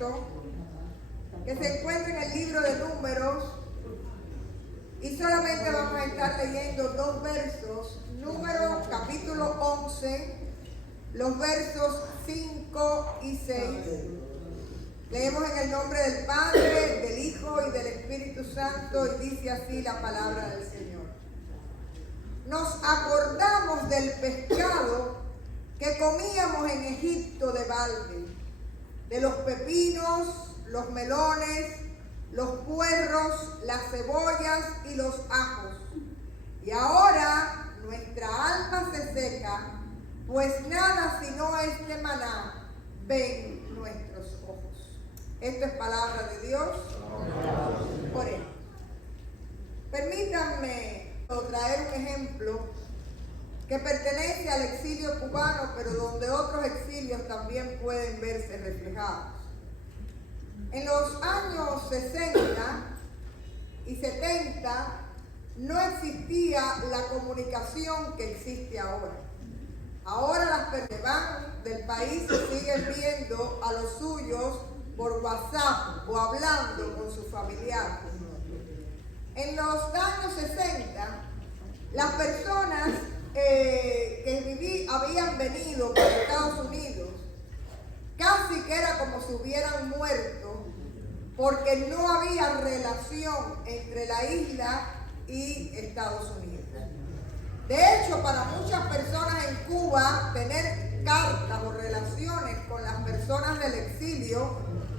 texto que se encuentra en el libro de Números y solamente vamos a estar leyendo dos versos. Números capítulo 11, los versos 5 y 6. Leemos en el nombre del Padre, del Hijo y del Espíritu Santo, y dice así la palabra del Señor. Nos acordamos del pescado que comíamos en Egipto de balde, de los pepinos, los melones, los puerros, las cebollas y los ajos. Y ahora nuestra alma se seca, pues nada sino este maná ven nuestros ojos. Esto es palabra de Dios. Por él. Permítanme traer un ejemplo que pertenece al exilio cubano, pero donde otros exilios también pueden verse reflejados. En los años 60 y 70 no existía la comunicación que existe ahora. Ahora las personas que van del país siguen viendo a los suyos por WhatsApp o hablando con sus familiares. En los años 60, las personas que habían venido por Estados Unidos, casi que era como si hubieran muerto, porque no había relación entre la isla y Estados Unidos. De hecho, para muchas personas en Cuba, tener cartas o relaciones con las personas del exilio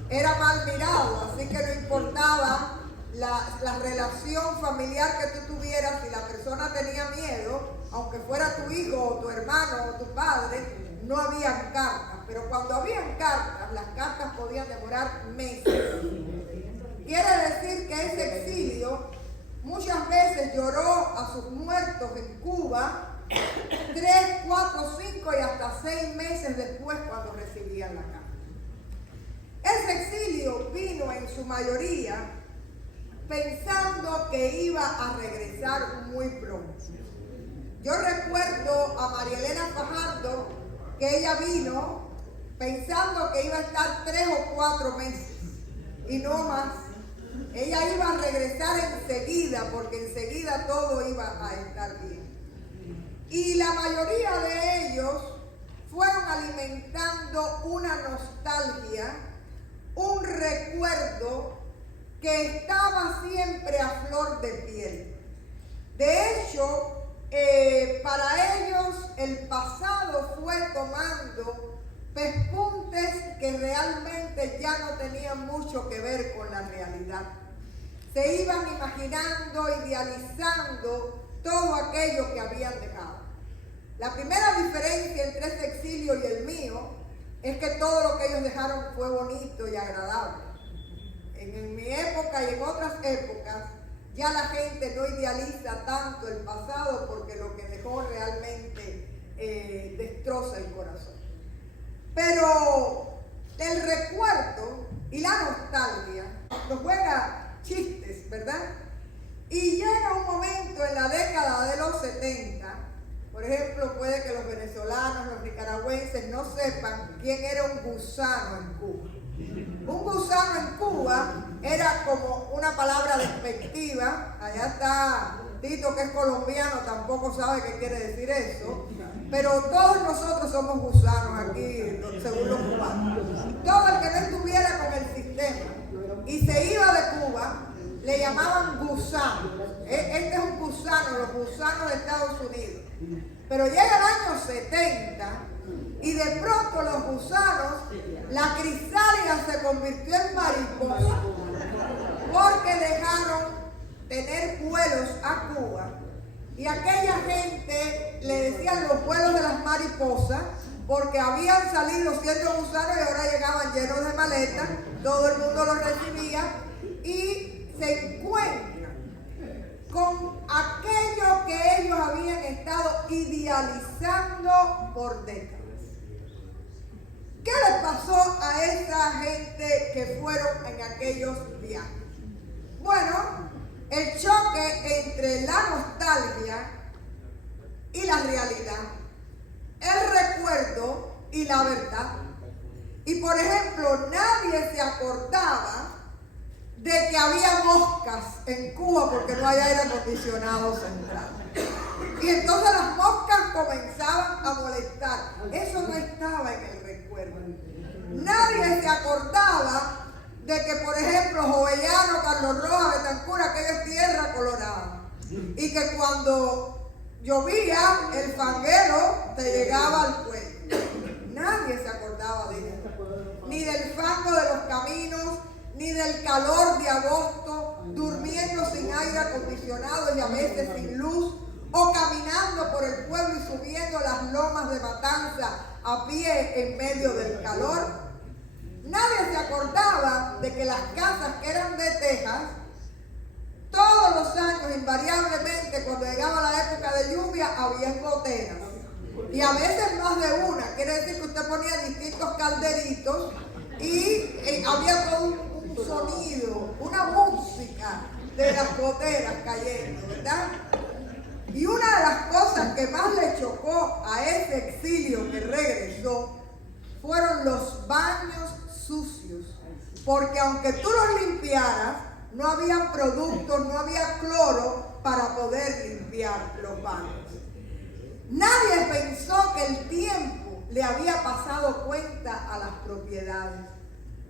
era mal mirado, así que no importaba la relación familiar que tú tuvieras. Si la persona tenía miedo, aunque fuera tu hijo o tu hermano o tu padre, no habían cartas. Pero cuando habían cartas, las cartas podían demorar meses. Quiere decir que ese exilio muchas veces lloró a sus muertos en Cuba 3, 4, 5 y hasta 6 meses después cuando recibían la carta. Ese exilio vino en su mayoría pensando que iba a regresar muy pronto. Yo recuerdo a María Elena Fajardo que ella vino pensando que iba a estar 3 o 4 meses y no más. Ella iba a regresar enseguida porque enseguida todo iba a estar bien. Y la mayoría de ellos fueron alimentando una nostalgia, un recuerdo que estaba siempre a flor de piel. De hecho, para ellos el pasado fue tomando pespuntes que realmente ya no tenían mucho que ver con la realidad. Se iban imaginando, idealizando todo aquello que habían dejado. La primera diferencia entre ese exilio y el mío es que todo lo que ellos dejaron fue bonito y agradable. En mi época y en otras épocas, ya la gente no idealiza tanto el pasado porque lo que dejó realmente destroza el corazón. Pero el recuerdo y la nostalgia nos juega chistes, ¿verdad? Y llega un momento en la década de los 70, por ejemplo, puede que los venezolanos, los nicaragüenses no sepan quién era un gusano en Cuba. Un gusano en Cuba era como una palabra despectiva. Allá está Tito, que es colombiano, tampoco sabe qué quiere decir eso. Pero todos nosotros somos gusanos aquí, según los cubanos. Todo el que no estuviera con el sistema y se iba de Cuba, le llamaban gusano. Este es un gusano, los gusanos de Estados Unidos. Pero llega el año 70 y de pronto los gusanos, la crisálida se convirtió en mariposa porque dejaron tener vuelos a Cuba. Y aquella gente le decían los vuelos de las mariposas porque habían salido siendo gusanos y ahora llegaban llenos de maletas, todo el mundo los recibía y se encuentran con aquello que ellos habían estado idealizando por décadas. ¿Qué le pasó a esa gente que fueron en aquellos viajes? Bueno, el choque entre la nostalgia y la realidad, el recuerdo y la verdad. Y por ejemplo, nadie se acordaba de que había moscas en Cuba porque no hay aire acondicionado central. Y entonces las moscas comenzaban a molestar. Eso no estaba en el recuerdo. Nadie se acordaba de que, por ejemplo, Jovellano, Carlos Rojas, Betancur, aquella es tierra colorada. Y que cuando llovía, el fanguero te llegaba al cuello. Nadie se acordaba de eso. Ni del fango de los caminos, ni del calor de agosto, durmiendo sin aire acondicionado y a veces sin luz, o caminando por el pueblo y subiendo las lomas de Matanza a pie en medio del calor. Nadie se acordaba de que las casas que eran de tejas, todos los años, invariablemente, cuando llegaba la época de lluvia, había goteras. Y a veces más de una. Quiere decir que usted ponía distintos calderitos y había todo un sonido, una música de las goteras cayendo, ¿verdad? Y una de las cosas que más le chocó a ese exilio que regresó fueron los baños sucios. Porque aunque tú los limpiaras, no había productos, no había cloro para poder limpiar los baños. Nadie pensó que el tiempo le había pasado cuenta a las propiedades,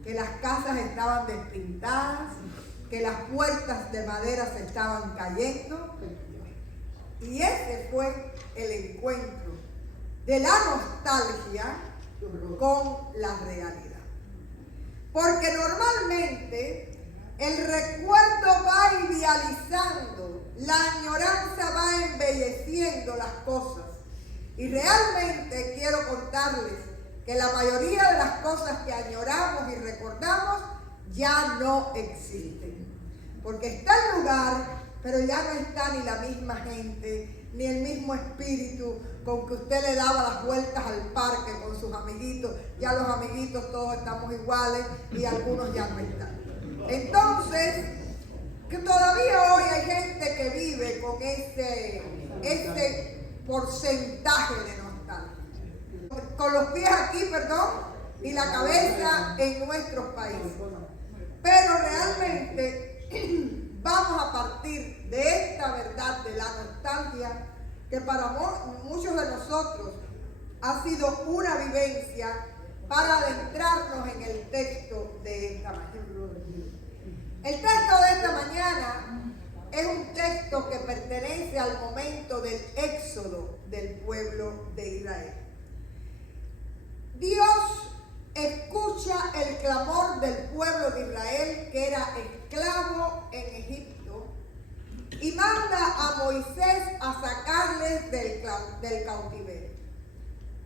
que las casas estaban despintadas, que las puertas de madera se estaban cayendo. Y ese fue el encuentro de la nostalgia con la realidad. Porque normalmente el recuerdo va idealizando, la añoranza va embelleciendo las cosas. Y realmente quiero contarles que la mayoría de las cosas que añoramos y recordamos ya no existen. Porque está el lugar, pero ya no está ni la misma gente, ni el mismo espíritu con que usted le daba las vueltas al parque con sus amiguitos. Ya los amiguitos todos estamos iguales y algunos ya no están. Entonces, que todavía hoy hay gente que vive con este porcentaje de nostalgia. Con los pies aquí, y la cabeza en nuestros países. Pero realmente vamos a partir de esta verdad de la nostalgia, que para muchos de nosotros ha sido una vivencia para adentrarnos en el texto de esta mañana. El texto de esta mañana es un texto que pertenece al momento del éxodo del pueblo de Israel. Dios escucha el clamor del pueblo de Israel, que era esclavo en Egipto, y manda a Moisés a sacarles del cautiverio.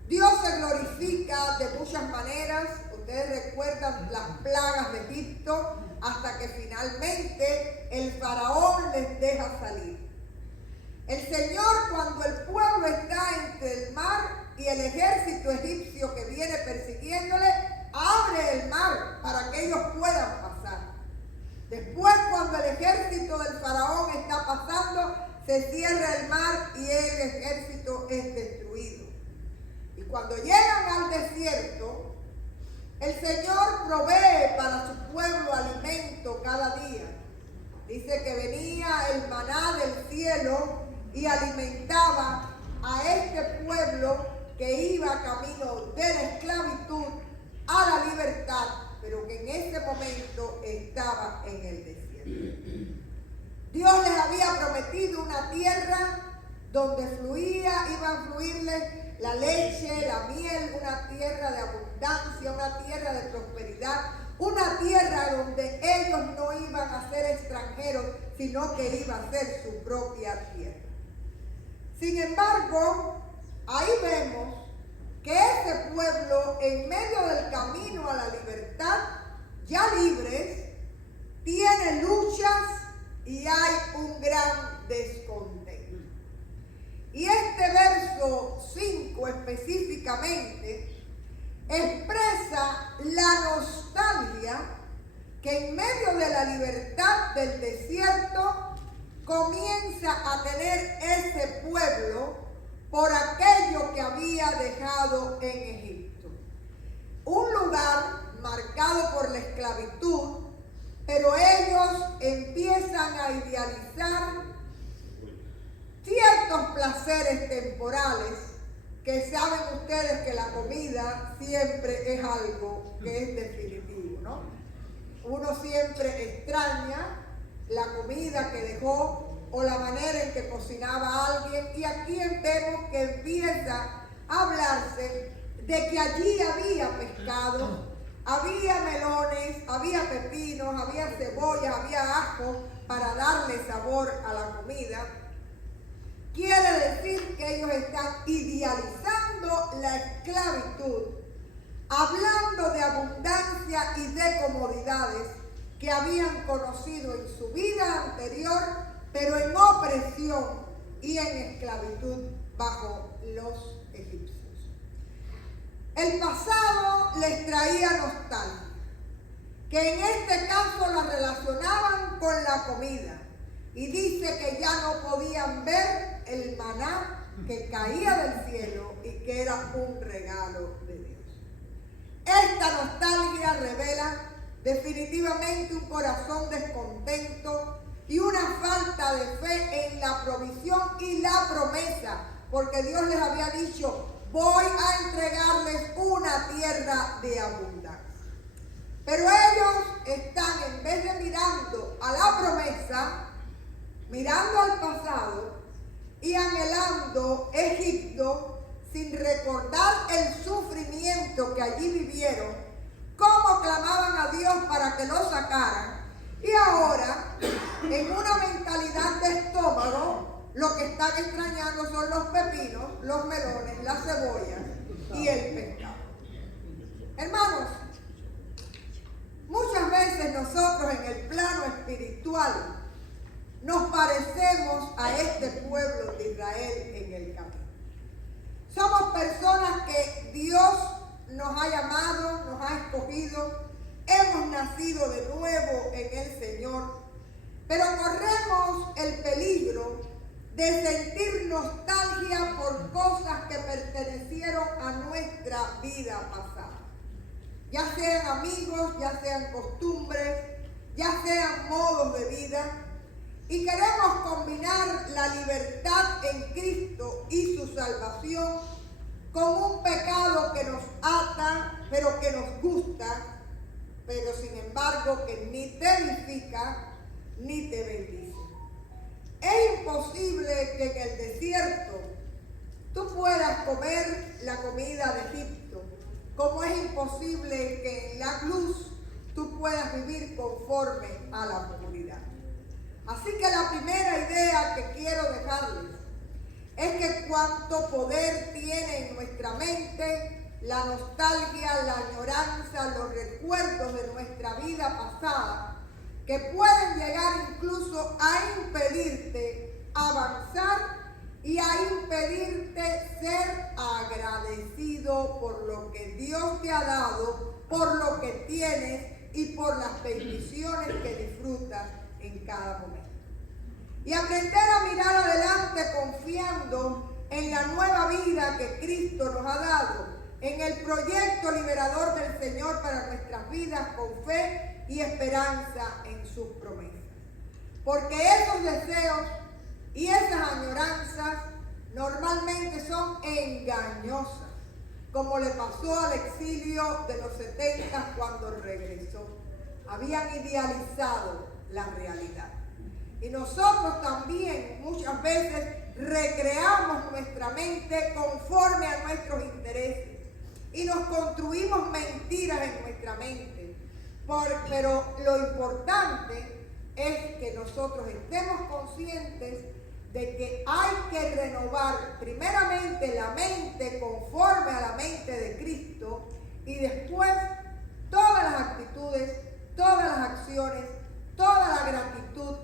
Dios se glorifica de muchas maneras. Ustedes recuerdan las plagas de Egipto, hasta que finalmente el faraón les deja salir. El Señor, cuando el pueblo está entre el mar y el ejército egipcio que viene persiguiéndole, abre el mar para que ellos puedan pasar. Después, cuando el ejército del faraón está pasando, se cierra el mar y el ejército es destruido. Y cuando llegan al desierto, el Señor provee para su pueblo alimento cada día. Dice que venía el maná del cielo y alimentaba a este pueblo que iba camino de la esclavitud a la libertad, pero que en ese momento estaba en el desierto. Dios les había prometido una tierra donde iba a fluirles la leche, la miel, una tierra de abundancia, una tierra de prosperidad, una tierra donde ellos no iban a ser extranjeros, sino que iba a ser su propia tierra. Sin embargo, ahí vemos que ese pueblo, en medio del camino a la libertad, ya libres, tiene luchas y hay un gran descontento. Y este verso 5 específicamente expresa la nostalgia que en medio de la libertad del desierto comienza a tener ese pueblo por aquello que había dejado en Egipto. un lugar marcado por la esclavitud, pero ellos empiezan a idealizar ciertos placeres temporales, que saben ustedes que la comida siempre es algo que es definitivo, ¿no? Uno siempre extraña la comida que dejó o la manera en que cocinaba alguien, y aquí vemos que empieza a hablarse de que allí había pescado, había melones, había pepinos, había cebolla, había ajo para darle sabor a la comida. Quiere decir que ellos están idealizando la esclavitud, hablando de abundancia y de comodidades que habían conocido en su vida anterior, pero en opresión y en esclavitud bajo los egipcios. El pasado les traía nostalgia, que en este caso la relacionaban con la comida, y dice que ya no podían ver el maná que caía del cielo y que era un regalo de Dios. Esta nostalgia revela definitivamente un corazón descontento y una falta de fe en la provisión y la promesa, porque Dios les había dicho: voy a entregarles una tierra de abundancia. Pero ellos están, en vez de mirando a la promesa, mirando al pasado y anhelando Egipto, sin recordar el sufrimiento que allí vivieron, cómo clamaban a Dios para que los sacaran. Y ahora, en una mentalidad de estómago, lo que están extrañando son los pepinos, los melones, las cebollas y el pescado. Hermanos, muchas veces nosotros en el plano espiritual nos parecemos a este pueblo de Israel en el camino. Somos personas que Dios nos ha llamado, nos ha escogido, hemos nacido de nuevo en el Señor, pero corremos el peligro de sentir nostalgia por cosas que pertenecieron a nuestra vida pasada. Ya sean amigos, ya sean costumbres, ya sean modos de vida. Y queremos combinar la libertad en Cristo y su salvación con un pecado que nos ata, pero que nos gusta, pero sin embargo que ni te edifica ni te bendice. Es imposible que en el desierto tú puedas comer la comida de Egipto, como es imposible que en la luz tú puedas vivir conforme a la comunidad. Así que la primera idea que quiero dejarles es que cuánto poder tiene en nuestra mente la nostalgia, la añoranza, los recuerdos de nuestra vida pasada, que pueden llegar incluso a impedirte avanzar y a impedirte ser agradecido por lo que Dios te ha dado, por lo que tienes y por las bendiciones que disfrutas en cada momento. Y aprender a mirar adelante confiando en la nueva vida que Cristo nos ha dado, en el proyecto liberador del Señor para nuestras vidas, con fe y esperanza en sus promesas. Porque esos deseos y esas añoranzas normalmente son engañosas, como le pasó al exilio de los 70 cuando regresó. Habían idealizado la realidad. Y nosotros también muchas veces recreamos nuestra mente conforme a nuestros intereses y nos construimos mentiras en nuestra mente. Pero lo importante es que nosotros estemos conscientes de que hay que renovar primeramente la mente conforme a la mente de Cristo, y después todas las actitudes, todas las acciones, toda la gratitud,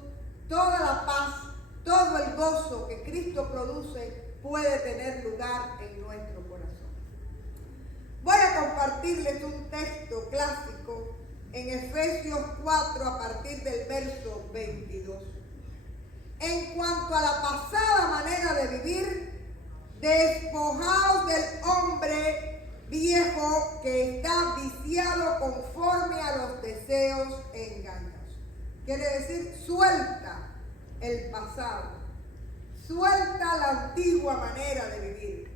toda la paz, todo el gozo que Cristo produce puede tener lugar en nuestro corazón. Voy a compartirles un texto clásico en Efesios 4 a partir del verso 22. En cuanto a la pasada manera de vivir, despojaos del hombre viejo que está viciado conforme a los deseos engañosos. Quiere decir, suelta el pasado, suelta la antigua manera de vivir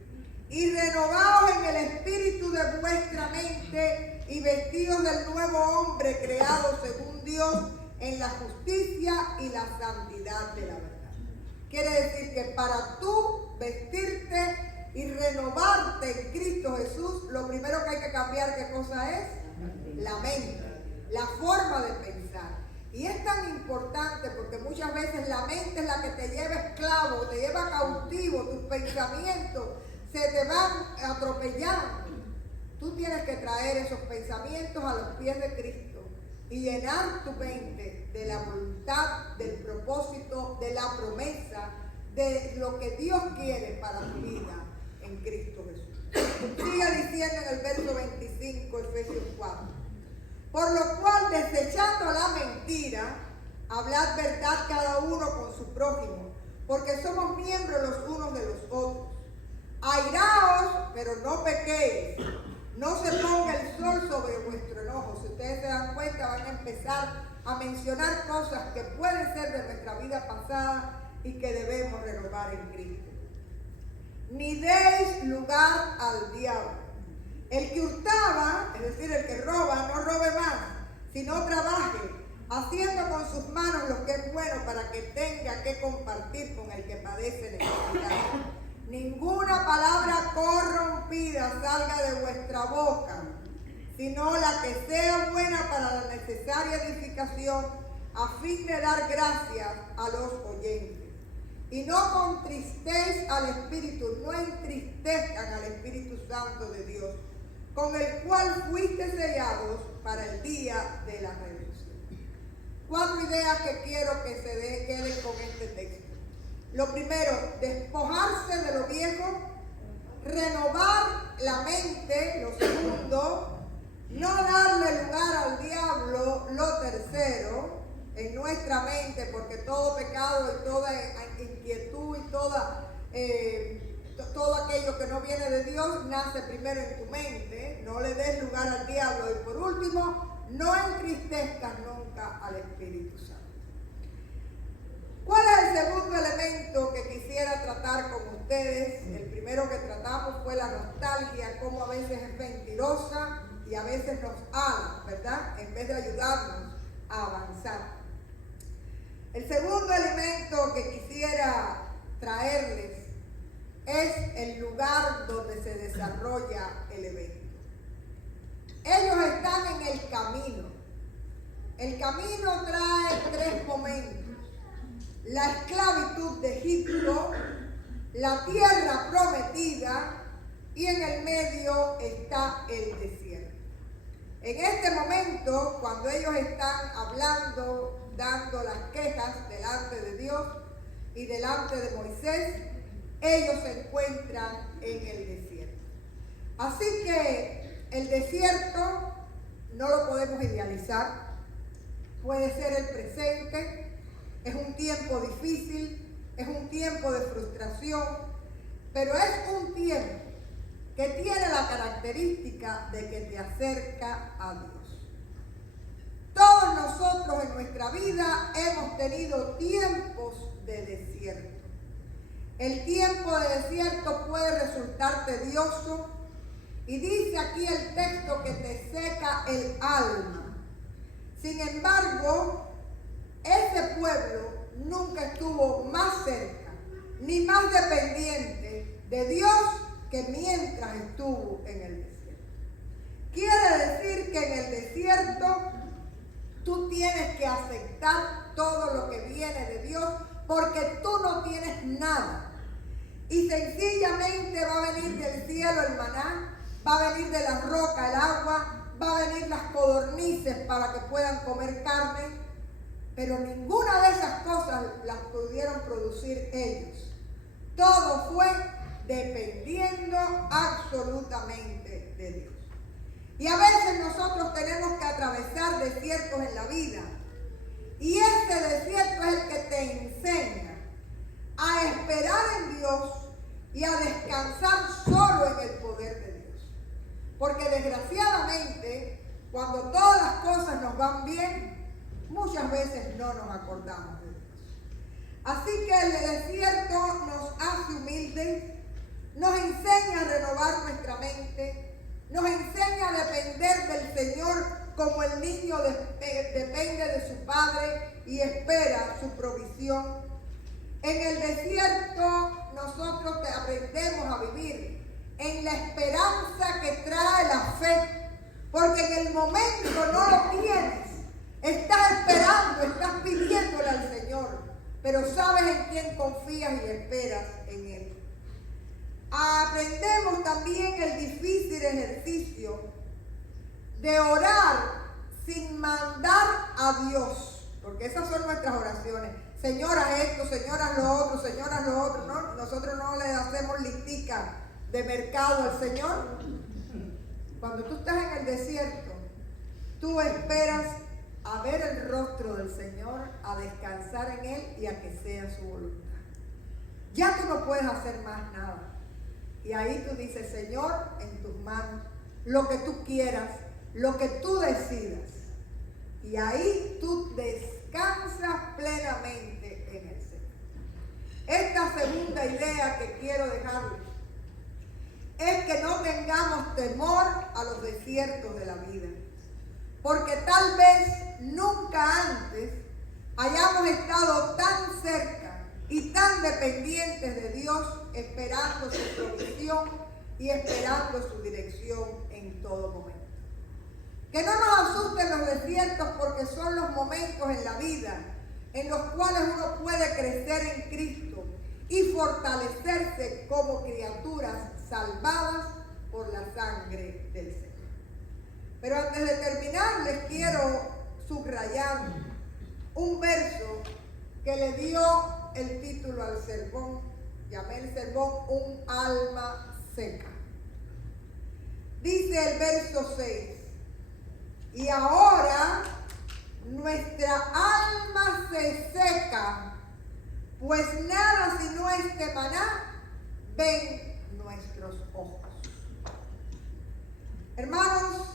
y renovaos en el espíritu de vuestra mente y vestidos del nuevo hombre creado según Dios en la justicia y la santidad de la verdad. Quiere decir que para tú vestirte y renovarte en Cristo Jesús, lo primero que hay que cambiar, ¿qué cosa es? La mente, la forma de pensar. Y es tan importante porque muchas veces la mente es la que te lleva esclavo, te lleva cautivo, tus pensamientos se te van atropellando. Tú tienes que traer esos pensamientos a los pies de Cristo y llenar tu mente de la voluntad, del propósito, de la promesa, de lo que Dios quiere para tu vida en Cristo Jesús. Sigue diciendo en el verso 25, Efesios 4. Por lo cual, desechando la mentira, hablad verdad cada uno con su prójimo, porque somos miembros los unos de los otros. Airaos, pero no pequéis. No se ponga el sol sobre vuestro enojo. Si ustedes se dan cuenta, van a empezar a mencionar cosas que pueden ser de nuestra vida pasada y que debemos renovar en Cristo. Ni deis lugar al diablo. El que hurtaba, es decir, el que roba, no robe más, sino trabaje, haciendo con sus manos lo que es bueno para que tenga que compartir con el que padece necesidad. Ninguna palabra corrompida salga de vuestra boca, sino la que sea buena para la necesaria edificación, a fin de dar gracias a los oyentes. Y no contristéis al Espíritu, no entristezcan al Espíritu Santo de Dios, con el cual fuiste sellados para el día de la redención. 4 ideas que quiero que se queden con este texto. Lo primero, despojarse de lo viejo, renovar la mente. Lo segundo, no darle lugar al diablo. Lo tercero, en nuestra mente, porque todo pecado y toda inquietud y todo aquello que no viene de Dios nace primero en tu mente. No le des lugar al diablo. Y por último, no entristezcas nunca al Espíritu Santo. ¿Cuál es el segundo elemento que quisiera tratar con ustedes? El primero que tratamos fue la nostalgia, cómo a veces es mentirosa y a veces nos ama, ¿verdad? En vez de ayudarnos a avanzar. El segundo elemento que quisiera traerles es el lugar donde se desarrolla el evento. Ellos están en el camino. El camino trae 3 momentos. La esclavitud de Egipto, la tierra prometida y en el medio está el desierto. En este momento, cuando ellos están hablando, dando las quejas delante de Dios y delante de Moisés, ellos se encuentran en el desierto. Así que el desierto no lo podemos idealizar, puede ser el presente. Es un tiempo difícil, es un tiempo de frustración, pero es un tiempo que tiene la característica de que te acerca a Dios. Todos nosotros en nuestra vida hemos tenido tiempos de desierto. El tiempo de desierto puede resultar tedioso y dice aquí el texto que te seca el alma. Sin embargo, ese pueblo nunca estuvo más cerca ni más dependiente de Dios que mientras estuvo en el desierto. Quiere decir que en el desierto tú tienes que aceptar todo lo que viene de Dios porque tú no tienes nada. Y sencillamente va a venir del cielo el maná, va a venir de la roca el agua, va a venir las codornices para que puedan comer carne. Pero ninguna de esas cosas las pudieron producir ellos. Todo fue dependiendo absolutamente de Dios. Y a veces nosotros tenemos que atravesar desiertos en la vida. Y este desierto es el que te enseña a esperar en Dios y a descansar solo en el poder de Dios. Porque desgraciadamente, cuando todas las cosas nos van bien, muchas veces no nos acordamos de Dios. Así que el desierto nos hace humildes, nos enseña a renovar nuestra mente, nos enseña a depender del Señor como el niño depende de su padre y espera su provisión. En el desierto nosotros aprendemos a vivir en la esperanza que trae la fe, porque en el momento no lo tienes, estás esperando, estás pidiéndole al Señor, pero sabes en quién confías y esperas en Él. Aprendemos también el difícil ejercicio de orar sin mandar a Dios, porque esas son nuestras oraciones. Señor, haz esto, Señor, haz lo otro, Señor, haz lo otro. No, nosotros no le hacemos listica de mercado al Señor. Cuando tú estás en el desierto, tú esperas a ver el rostro del Señor, a descansar en Él y a que sea su voluntad. Ya tú no puedes hacer más nada. Y ahí tú dices, Señor, en tus manos, lo que tú quieras, lo que tú decidas. Y ahí tú descansas plenamente en el Señor. Esta segunda idea que quiero dejarles es que no tengamos temor a los desiertos de la vida. Porque tal vez nunca antes hayamos estado tan cerca y tan dependientes de Dios, esperando su provisión y esperando su dirección en todo momento. Que no nos asusten los desiertos, porque son los momentos en la vida en los cuales uno puede crecer en Cristo y fortalecerse como criaturas salvadas por la sangre del Señor. Pero antes de terminar, les quiero subrayar un verso que le dio el título al sermón. Llamé el sermón Un alma seca. Dice el verso 6: y ahora nuestra alma se seca, pues nada sino este maná ven nuestros ojos. Hermanos,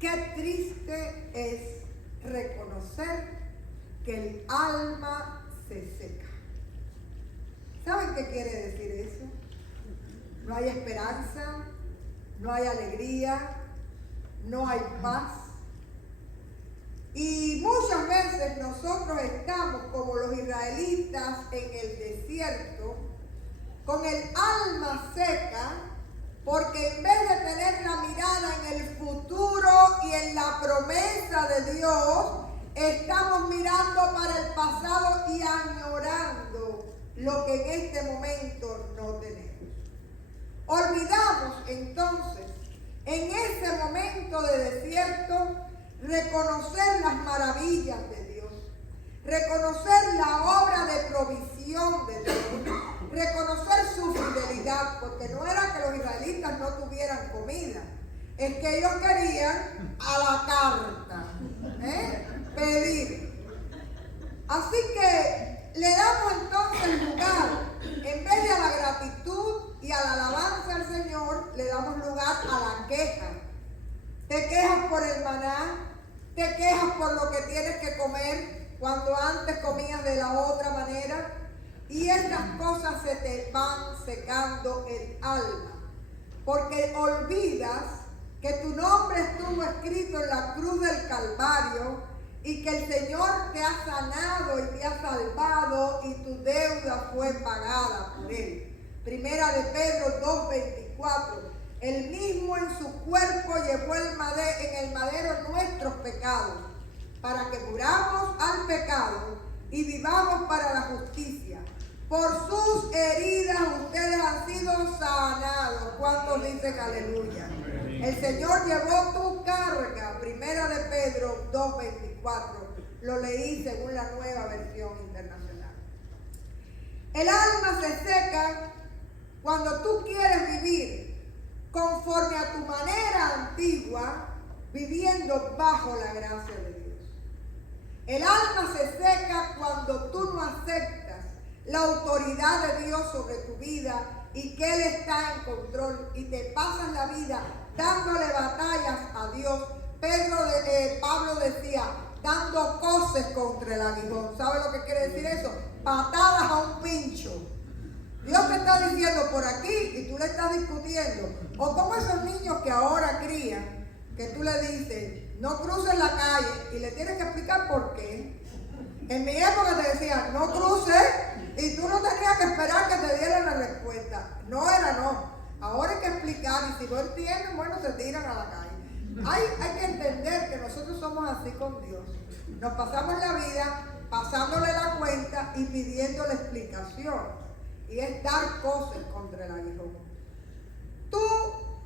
qué triste es reconocer que el alma se seca. ¿Saben qué quiere decir eso? No hay esperanza, no hay alegría, no hay paz. Y muchas veces nosotros estamos como los israelitas en el desierto, con el alma seca, porque en vez de tener la mirada en el futuro y en la promesa de Dios, estamos mirando para el pasado y añorando lo que en este momento no tenemos. Olvidamos entonces, en ese momento de desierto, reconocer las maravillas de Dios, reconocer la obra de provisión de Dios, reconocer su fidelidad, porque no era que los israelitas no tuvieran comida, es que ellos querían a la carta, pedir. Así que le damos entonces lugar, en vez de a la gratitud y a la alabanza al Señor, le damos lugar a la queja. Te quejas por el maná, te quejas por lo que tienes que comer cuando antes comías de la otra manera, y estas cosas se te van secando el alma, porque olvidas que tu nombre estuvo escrito en la cruz del Calvario y que el Señor te ha sanado y te ha salvado y tu deuda fue pagada por Él. Primera de Pedro 2:24. Él mismo en su cuerpo llevó en el madero nuestros pecados, para que muramos al pecado y vivamos para la justicia. Por sus heridas ustedes han sido sanados. ¿Cuántos dicen aleluya? El Señor llevó tu carga. Primera de Pedro 2:24. Lo leí según la Nueva Versión Internacional. El alma se seca cuando tú quieres vivir conforme a tu manera antigua, viviendo bajo la gracia de Dios. El alma se seca cuando tú no aceptas la autoridad de Dios sobre tu vida y que Él está en control, y te pasas la vida dándole batallas a Dios. Pablo decía, dando coces contra el aguijón. ¿Sabe lo que quiere decir eso? Patadas a un pincho. Dios te está diciendo por aquí y tú le estás discutiendo. O como esos niños que ahora crían, que tú le dices, no cruces la calle y le tienes que explicar por qué. En mi época te decían, no cruces, y tú no tenías que esperar que te dieran la respuesta. No era no. Ahora hay que explicar, y si no entienden, bueno, se tiran a la calle. Hay que entender que nosotros somos así con Dios. Nos pasamos la vida pasándole la cuenta y pidiéndole explicación. Y es dar cosas contra el aguijón. Tú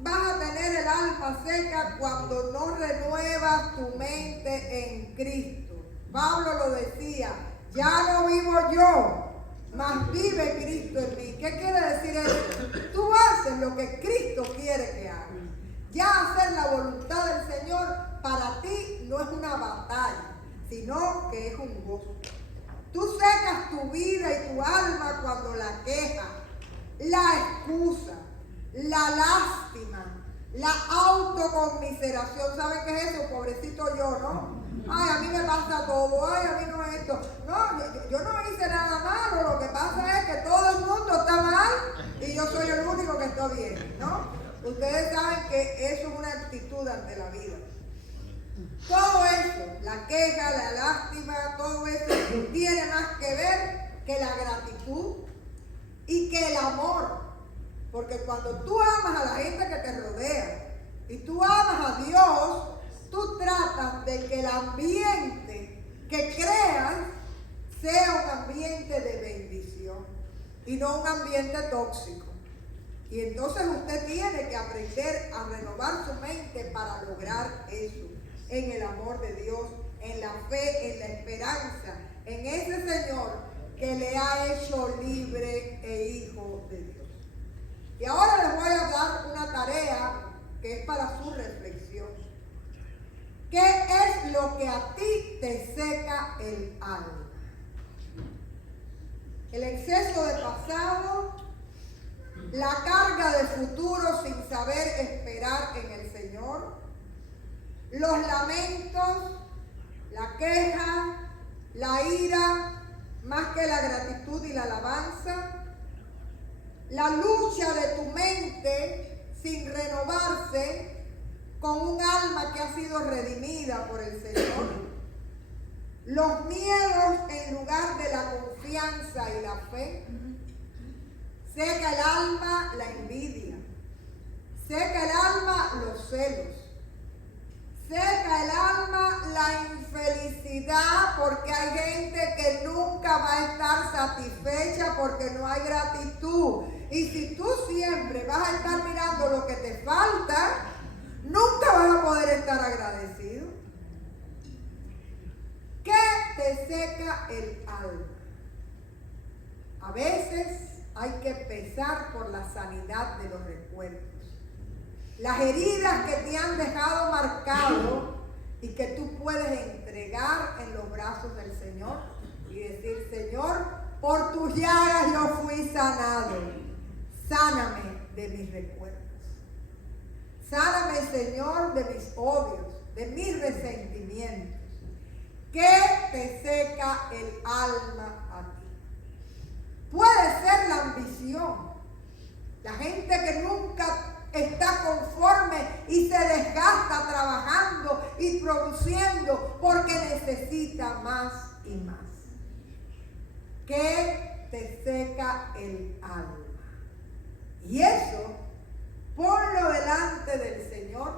vas a tener el alma seca cuando no renuevas tu mente en Cristo. Pablo lo decía, ya no vivo yo, mas vive Cristo en mí. ¿Qué quiere decir eso? Tú haces lo que Cristo quiere que hagas. Ya hacer la voluntad del Señor para ti no es una batalla, sino que es un gozo. Tú secas tu vida y tu alma cuando la queja, la excusa, la lástima, la autoconmiseración. ¿Saben qué es eso? Pobrecito yo, ¿no? Ay, a mí me pasa todo, ay, a mí no es esto. No, yo no hice nada malo, lo que pasa es que todo el mundo está mal y yo soy el único que está bien, ¿no? Ustedes saben que eso es una actitud ante la vida. Todo eso, la queja, la lástima, todo eso tiene más que ver que la gratitud y que el amor. Porque cuando tú amas a la gente que te rodea y tú amas a Dios, tú tratas de que el ambiente que creas sea un ambiente de bendición y no un ambiente tóxico. Y entonces usted tiene que aprender a renovar su mente para lograr eso, en el amor de Dios, en la fe, en la esperanza, en ese Señor que le ha hecho libre e hijo de Dios. Y ahora les voy a dar una tarea que es para su reflexión. ¿Qué es lo que a ti te seca el alma? El exceso de pasado, la carga de futuro sin saber esperar en el Señor, los lamentos, la queja, la ira, más que la gratitud y la alabanza, la lucha de tu mente sin renovarse con un alma que ha sido redimida por el Señor, los miedos en lugar de la confianza y la fe, seca el alma la envidia, seca el alma los celos, seca el alma la infelicidad, porque hay gente que nunca va a estar satisfecha porque no hay gratitud. Y si tú siempre vas a estar mirando lo que te falta, nunca vas a poder estar agradecido. ¿Qué te seca el alma? A veces hay que pesar por la sanidad de los recuerdos. Las heridas que te han dejado marcado y que tú puedes entregar en los brazos del Señor y decir, Señor, por tus llagas yo fui sanado. Sáname de mis recuerdos. Sáname, Señor, de mis odios, de mis resentimientos. ¿Qué te seca el alma a ti? Puede ser la ambición. La gente que nunca está conforme y se desgasta trabajando y produciendo porque necesita más y más. ¿Qué te seca el alma? Y eso, ponlo delante del Señor,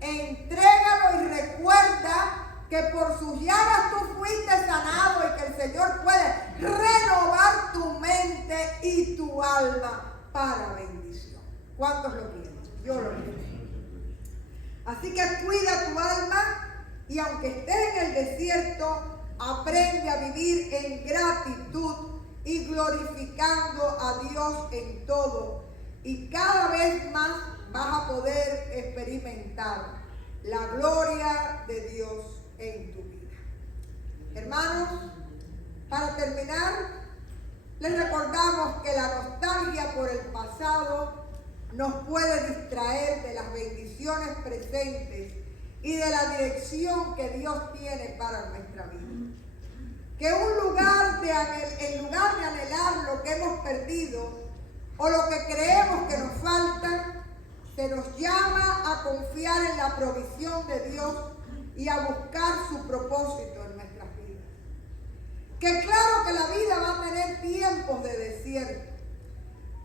entrégalo y recuerda que por sus llagas tú fuiste sanado y que el Señor puede renovar tu mente y tu alma para bendición. ¿Cuántos lo quieren? Yo lo quiero. Así que cuida tu alma y aunque estés en el desierto, aprende a vivir en gratitud y glorificando a Dios en todo. Y cada vez más vas a poder experimentar la gloria de Dios en tu vida. Hermanos, para terminar, les recordamos que la nostalgia por el pasado nos puede distraer de las bendiciones presentes y de la dirección que Dios tiene para nuestra vida. Que en lugar de anhelar lo que hemos perdido o lo que creemos que nos falta, se nos llama a confiar en la provisión de Dios y a buscar su propósito en nuestras vidas. Que claro que la vida va a tener tiempos de desierto,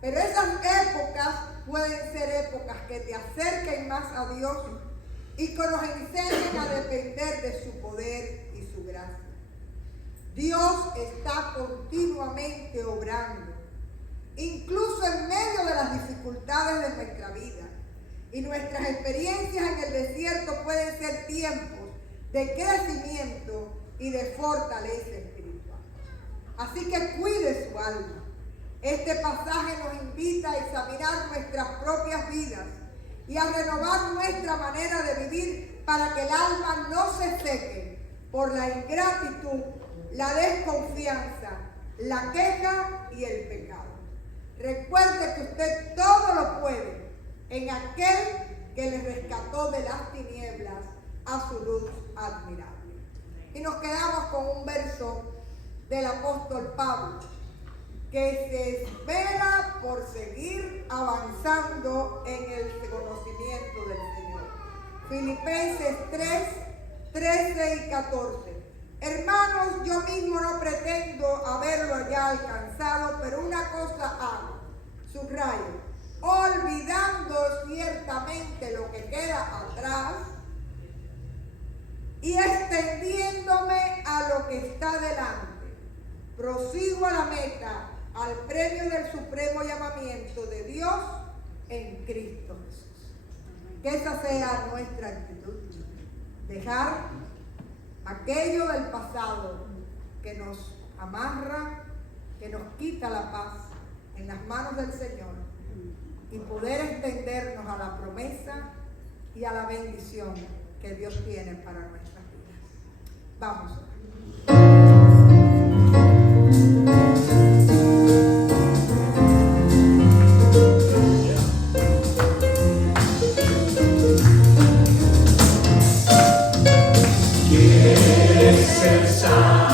pero esas épocas pueden ser épocas que te acerquen más a Dios y que nos enseñen a depender de su poder y su gracia. Dios está continuamente obrando, incluso en medio de las dificultades de nuestra vida. Y nuestras experiencias en el desierto pueden ser tiempos de crecimiento y de fortaleza espiritual. Así que cuide su alma. Este pasaje nos invita a examinar nuestras propias vidas y a renovar nuestra manera de vivir para que el alma no se seque por la ingratitud, la desconfianza, la queja y el pecado. Recuerde que usted todo lo puede en aquel que le rescató de las tinieblas a su luz admirable. Y nos quedamos con un verso del apóstol Pablo, que se espera por seguir avanzando en el conocimiento del Señor. Filipenses 3, 13 y 14. Hermanos, yo mismo no pretendo haberlo ya alcanzado, pero una cosa hago, subrayo, olvidando ciertamente lo que queda atrás y extendiéndome a lo que está delante, prosigo a la meta, al premio del supremo llamamiento de Dios en Cristo Jesús. Que esa sea nuestra actitud. Dejar aquello del pasado que nos amarra, que nos quita la paz, en las manos del Señor y poder extendernos a la promesa y a la bendición que Dios tiene para nuestras vidas. Vamos a orar. ¿Quién es el santo?